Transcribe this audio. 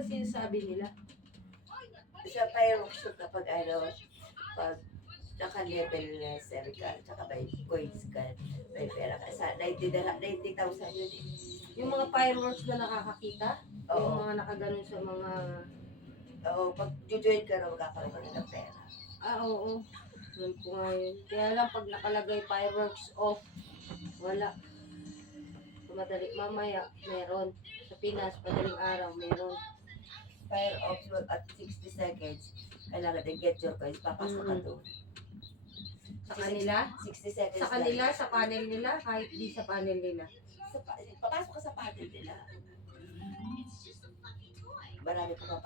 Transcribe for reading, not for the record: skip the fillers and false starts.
ba sinasabi nila? Sa fireworks shoot kapag pag naka-level na circle, tsaka may points ka, may pera ka. Sa 90,000 yun eh. Yung mga fireworks na nakakakita? Yung Oo. mga nakaganon sa mga... Oo, pag join ka raw, kakaroon ka na ng pera. Oo. Alam ko nga yun. Kaya lang pag nakalagay fireworks off, wala. Madali, mamaya, meron. Sa Pinas, madaling araw, meron. Fire off at 60 seconds, kailangan i-get your coins, papasok ka doon. Sa kanila? 60 seconds Sa kanila, sa panel nila, kahit di sa panel nila. Papasok ka sa panel nila. Marami pa